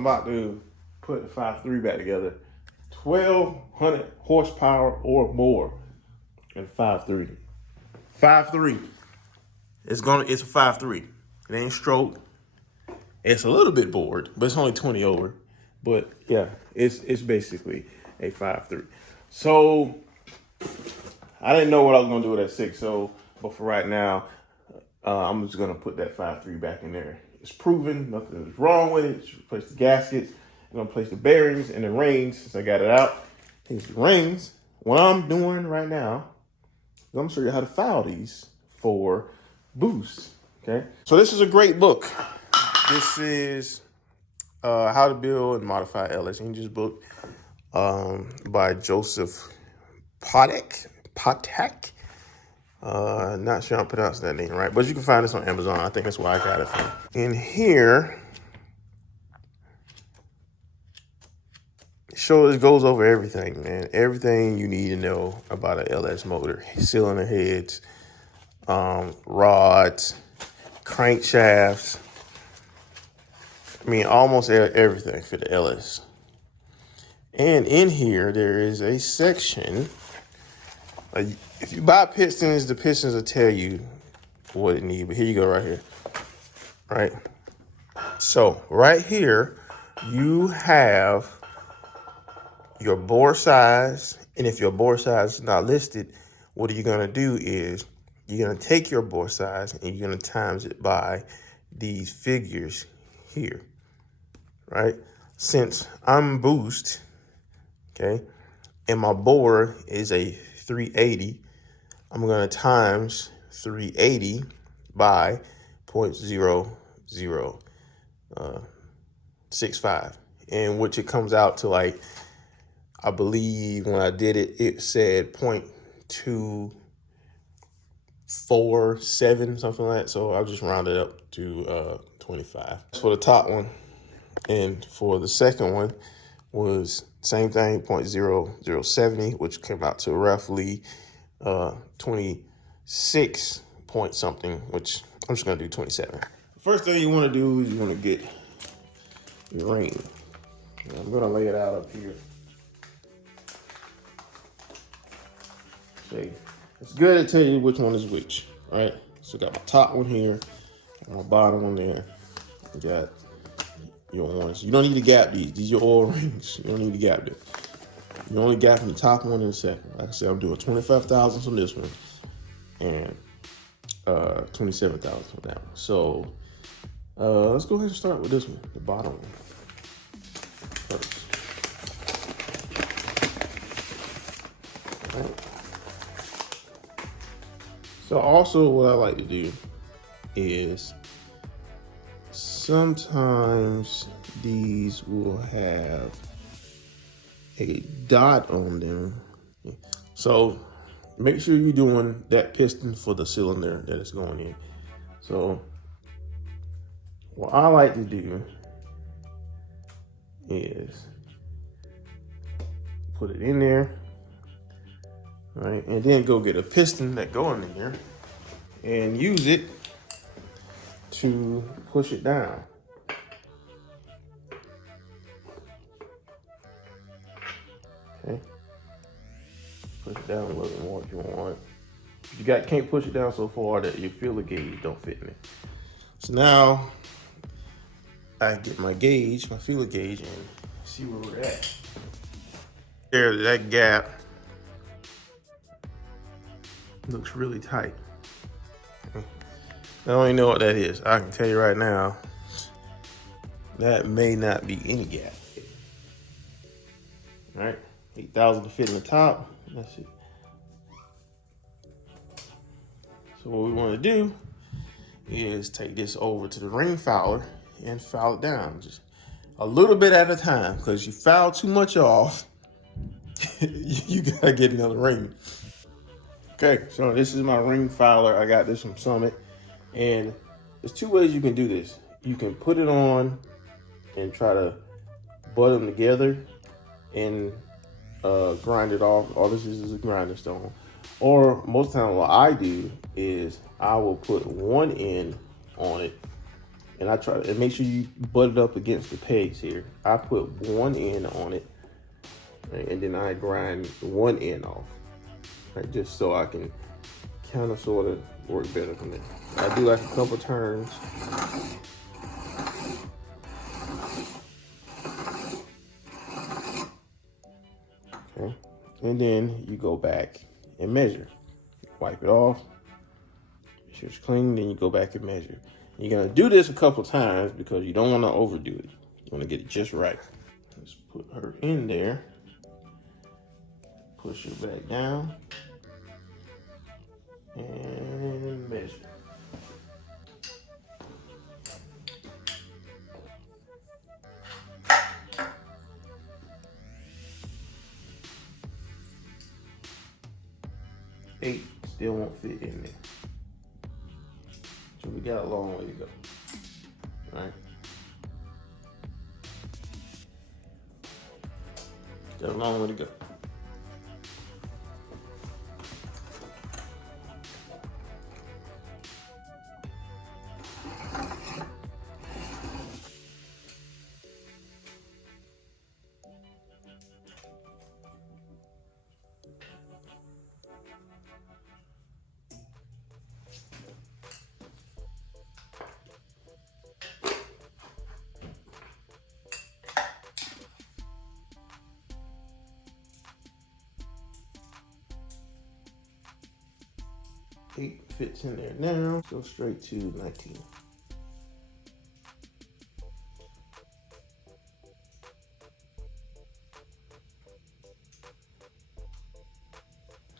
I'm about to put the 5.3 back together. 1,200 horsepower or more in 5.3. 5.3. It's a 5.3. It ain't stroke. It's a little bit bored, but it's only 20 over. But yeah, it's basically a 5.3. So I didn't know what I was gonna do with that 6. So, but for right now, I'm just gonna put that 5.3 back in there. It's proven, nothing is wrong with it. Just replace the gaskets. I'm gonna place the bearings and the rings since I got it out. Here's the rings. What I'm doing right now is I'm gonna show you how to file these for Boost. Okay. So this is a great book. This is How to Build and Modify LS Engines book by Joseph Potek. Not sure I'm pronouncing that name right, but you can find this on Amazon. I think that's where I got it from. In here, it goes over everything, man. Everything you need to know about an LS motor. Cylinder heads, rods, crankshafts. I mean, almost everything for the LS. And in here, there is a section. If you buy pistons, the pistons will tell you what it needs. But here you go right here. Right? So, right here, you have your bore size. And if your bore size is not listed, what you're going to do is you're going to take your bore size and you're going to times it by these figures here. Right? Since I'm Boost, okay, and my bore is a 380, I'm going to times 380 by 0.0065, and which it comes out to, like, I believe when I did it, it said 0.247, something like that. So I'll just round it up to 25. For the top one. And for the second one was same thing, 0.0070, which came out to roughly 26 point something, which I'm just gonna do 27. First thing you wanna do is you wanna get your ring. I'm gonna lay it out up here. See, it's good to tell you which one is which, right? So I got my top one here, got my bottom one there, I got your ones. You don't need to gap these. These are your oil rings. You don't need to gap them. You only gap in the top one and the second. Like I said, I'm doing 25,000 on this one and 27,000 on that one. So let's go ahead and start with this one, the bottom one first. All right. So also what I like to do is sometimes these will have a dot on them. So make sure you're doing that piston for the cylinder that it's going in. So what I like to do is put it in there, right? And then go get a piston that go in there and use it to push it down. Okay. Push it down a little bit more if you want. You can't push it down so far that your feeler gauge don't fit in it. So now I get my gauge, my feeler gauge, and see where we're at. There, that gap looks really tight. Okay. I don't even know what that is. I can tell you right now, that may not be any gap. All right, 8,000 to fit in the top. That's it. So what we want to do is take this over to the ring fouler and file it down, just a little bit at a time, because you foul too much off, you gotta get another ring. Okay, so this is my ring filer. I got this from Summit. And there's two ways you can do this. You can put it on and try to butt them together and grind it off. All this is a grinding stone. Or most of the time what I do is I will put one end on it and I try to make sure you butt it up against the pegs here. I put one end on it, right, and then I grind one end off, right, just so I can kind of sort of work better from there. I do like a couple turns. Okay, and then you go back and measure. Wipe it off. Make sure it's clean. Then you go back and measure. You're gonna do this a couple times because you don't want to overdo it. You want to get it just right. Let's put her in there. Push her back down and measure. Eight still won't fit in there. So we got a long way to go, right? Got a long way to go. Eight fits in there now. Go straight to 19.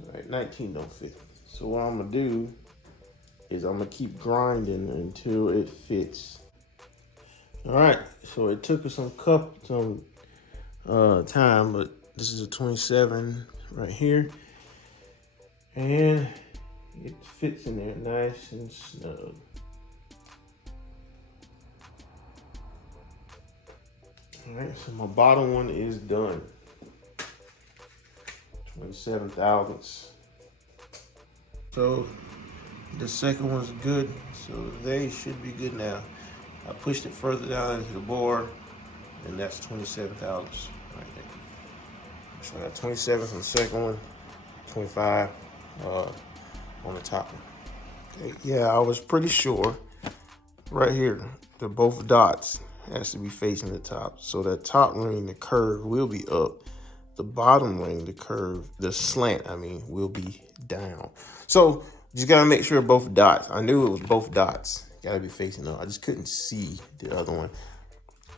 All right, 19 don't fit. So what I'm gonna do is I'm gonna keep grinding until it fits. All right, so it took us some time, but this is a 27 right here, and it fits in there nice and snug. All right, so my bottom one is done. 27 thousandths. So the second one's good, so they should be good now. I pushed it further down into the bore, and that's 27 thousandths right there. So I got 27 on the second one, 25 on the top one. Okay, yeah, I was pretty sure right here that both dots has to be facing the top. So that top ring, the curve will be up. The bottom ring, the curve, the slant, I mean, will be down. So just gotta make sure both dots. I knew it was both dots. Gotta be facing up. I just couldn't see the other one.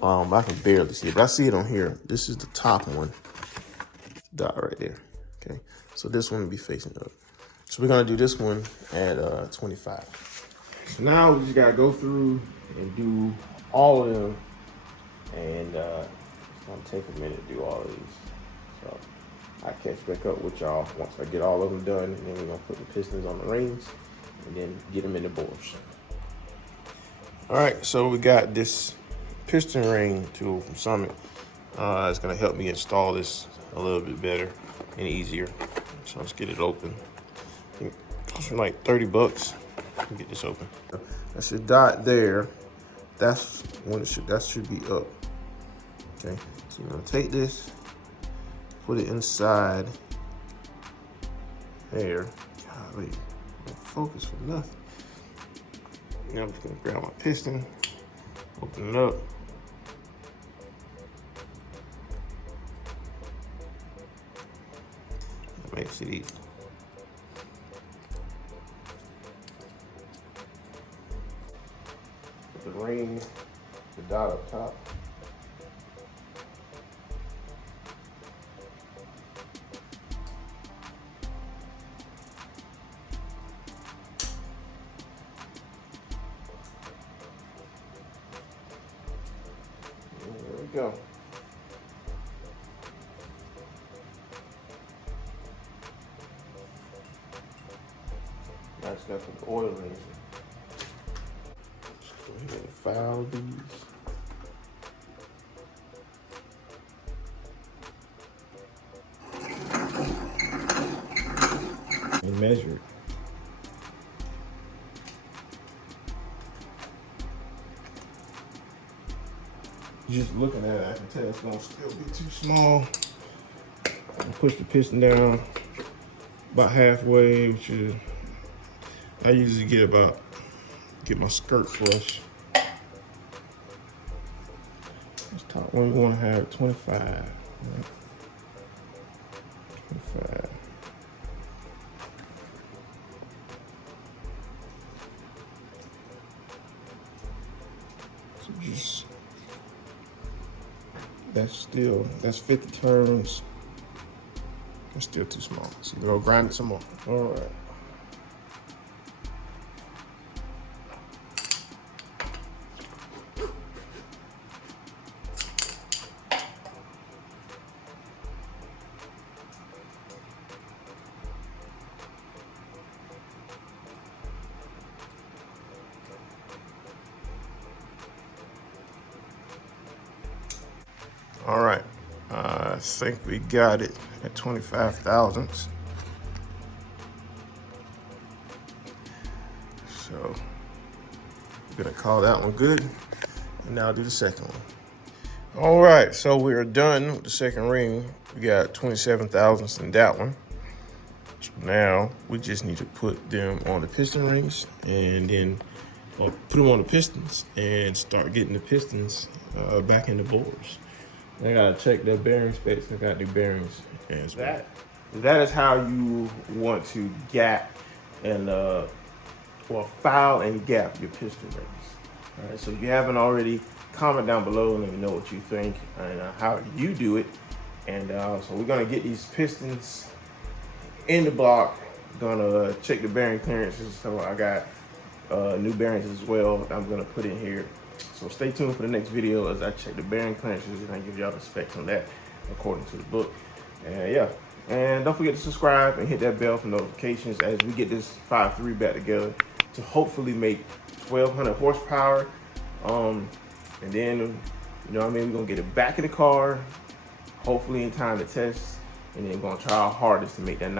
I can barely see it, but I see it on here. This is the top one. Dot right there. Okay. So this one will be facing up. So we're gonna do this one at 25. So now we just gotta go through and do all of them. And it's gonna take a minute to do all of these. So I catch back up with y'all once I get all of them done, and then we're gonna put the pistons on the rings and then get them in the bores. All right, so we got this piston ring tool from Summit. It's gonna help me install this a little bit better and easier. So let's get it open. I think it costs me like 30 bucks to get this open. That's your dot there. That's when it should, that should be up. Okay, so you're gonna take this, put it inside there. Golly, don't focus for nothing. Now I'm just gonna grab my piston, open it up. That makes it easy. Put the ring, the dot up top. There we go. Now it's got some oil in it. Just go ahead and file these. And measure it. Just looking at it, I can tell it's gonna still be too small. I'll push the piston down about halfway, which is, I usually get my skirt flush. This top one, we wanna have 25. Right? 25. So just, that's 50 turns. It's still too small. So you're gonna grind it some more. All right. All right, I think we got it at 25 thousandths. So we're gonna call that one good, and now do the second one. All right, so we're done with the second ring. We got 27 thousandths in that one. So now we just need to put them on the piston rings and then put them on the pistons and start getting the pistons back in the bores. I gotta check the bearing space. I got new bearings as well. That is how you want to gap and foul and gap your piston rings. All right, so if you haven't already, comment down below and let me know what you think and how you do it. And so we're gonna get these pistons in the block. Gonna check the bearing clearances. So I got new bearings as well I'm gonna put in here. So stay tuned for the next video as I check the bearing clearances and I give y'all the specs on that according to the book. And yeah, and don't forget to subscribe and hit that bell for notifications as we get this 5.3 back together to hopefully make 1,200 horsepower. And then, you know what I mean, we're gonna get it back in the car, hopefully in time to test, and then we're gonna try our hardest to make that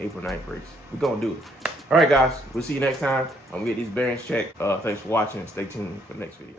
April 9th race. We're gonna do it. All right, guys, we'll see you next time. I'm gonna get these bearings checked. Thanks for watching. Stay tuned for the next video.